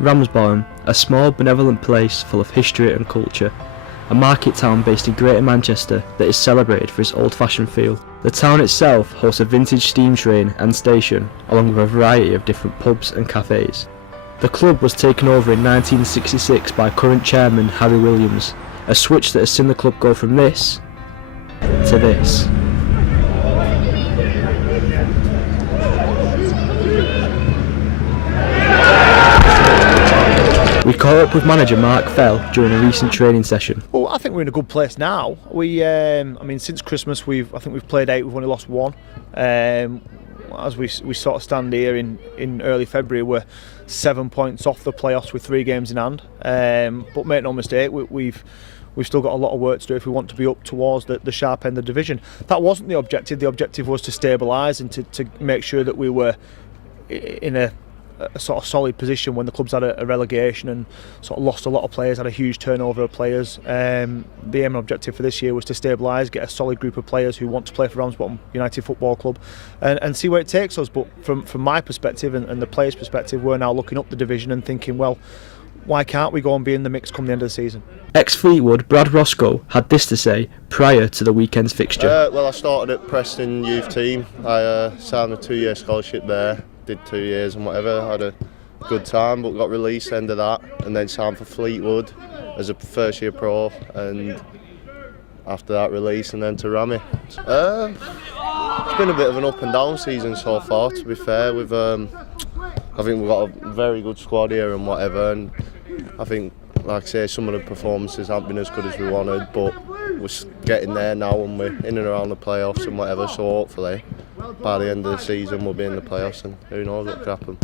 Ramsbottom, a small benevolent place full of history and culture. A market town based in Greater Manchester that is celebrated for its old-fashioned feel. The town itself hosts a vintage steam train and station, along with a variety of different pubs and cafes. The club was taken over in 1966 by current chairman Harry Williams, a switch that has seen the club go from this to this. We caught up with manager Mark Fell during a recent training session. Well, I think we're in a good place now. Since Christmas, I think we've played 8. We've only lost 1. As we sort of stand here in early February, we're 7 points off the playoffs with 3 games in hand. But make no mistake, we've still got a lot of work to do if we want to be up towards the sharp end of the division. That wasn't the objective. The objective was to stabilise and to make sure that we were in a sort of solid position when the club's had a relegation and sort of lost a lot of players, had a huge turnover of players. The aim and objective for this year was to stabilise, get a solid group of players who want to play for Ramsbottom United Football Club and see where it takes us. But from my perspective and the players' perspective, we're now looking up the division and thinking, well, why can't we go and be in the mix come the end of the season? Ex-Fleetwood Brad Roscoe had this to say prior to the weekend's fixture. Well, I started at Preston youth team. I signed a 2-year scholarship there. Did 2 years and whatever, had a good time, but got released end of that, and then signed for Fleetwood as a first year pro, and after that release and then to Rammy. It's been a bit of an up and down season so far, to be fair. I think we've got a very good squad here and whatever, and I think, like I say, some of the performances haven't been as good as we wanted, but we're getting there now and we're in and around the playoffs and whatever, so hopefully by the end of the season we'll be in the playoffs and who knows what could happen.